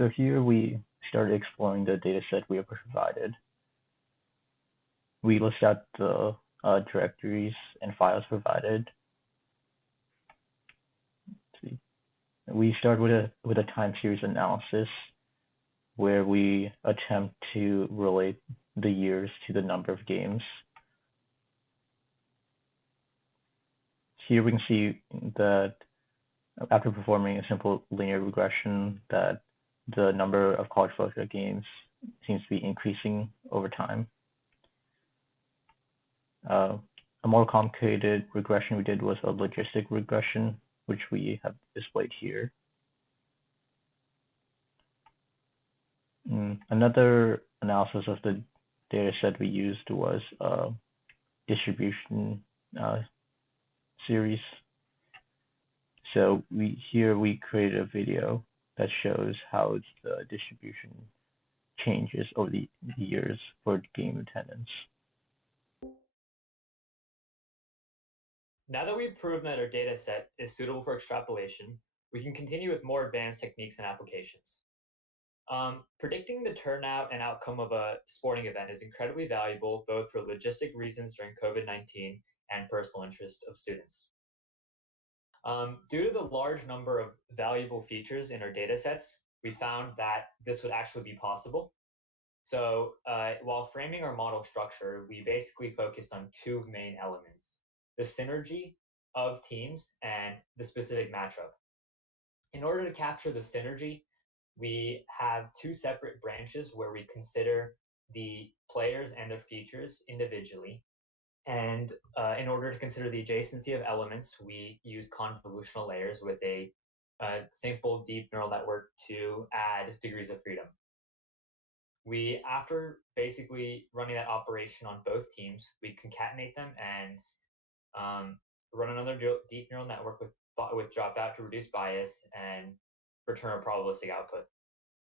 So here we started exploring the data set we were provided. We list out the directories and files provided. Let's see. We start with a time series analysis where we attempt to relate the years to the number of games. Here we can see that after performing a simple linear regression, that the number of college football games seems to be increasing over time. A more complicated regression we did was a logistic regression, which we have displayed here. Another analysis of the data set we used was a distribution series. So here we created a video that shows how the distribution changes over the years for game attendance. Now that we've proven that our data set is suitable for extrapolation, we can continue with more advanced techniques and applications. Predicting the turnout and outcome of a sporting event is incredibly valuable both for logistic reasons during COVID-19 and personal interest of students. Due to the large number of valuable features in our data sets, we found that this would actually be possible. So while framing our model structure, we basically focused on two main elements: the synergy of teams and the specific matchup. In order to capture the synergy, we have two separate branches where we consider the players and their features individually. And in order to consider the adjacency of elements, we use convolutional layers with a simple deep neural network to add degrees of freedom. After basically running that operation on both teams, we concatenate them and run another deep neural network with dropout to reduce bias and return a probabilistic output.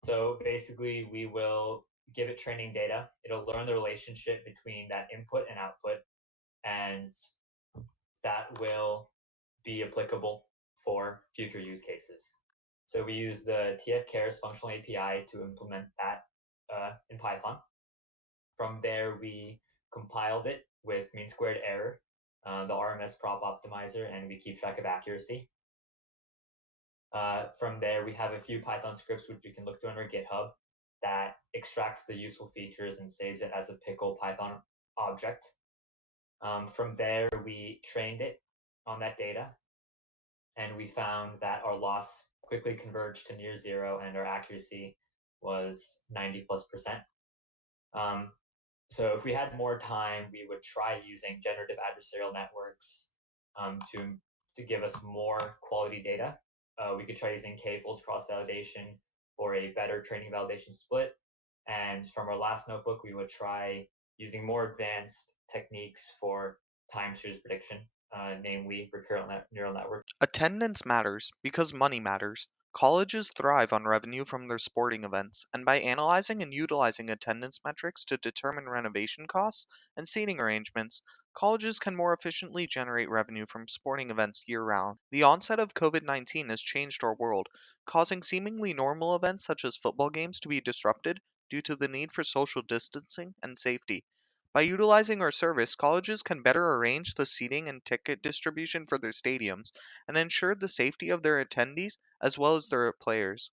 So basically, we will give it training data. It'll learn the relationship between that input and output, and that will be applicable for future use cases. So we use the tf-cares functional API to implement that in Python. From there, we compiled it with mean squared error, the RMS prop optimizer, and we keep track of accuracy. From there, we have a few Python scripts which you can look through on our GitHub that extracts the useful features and saves it as a pickle Python object. From there, we trained it on that data, and we found that our loss quickly converged to near zero and our accuracy was 90+%. So if we had more time, we would try using generative adversarial networks to give us more quality data. We could try using k-folds cross-validation for a better training validation split. And from our last notebook, we would try using more advanced techniques for time series prediction, namely recurrent neural network. Attendance matters because money matters. Colleges thrive on revenue from their sporting events, and by analyzing and utilizing attendance metrics to determine renovation costs and seating arrangements, colleges can more efficiently generate revenue from sporting events year round. The onset of COVID 19 has changed our world, causing seemingly normal events such as football games to be disrupted due to the need for social distancing and safety. By utilizing our service, colleges can better arrange the seating and ticket distribution for their stadiums and ensure the safety of their attendees as well as their players.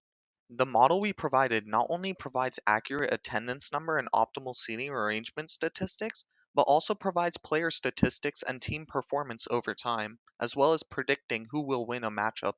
The model we provided not only provides accurate attendance number and optimal seating arrangement statistics, but also provides player statistics and team performance over time, as well as predicting who will win a matchup.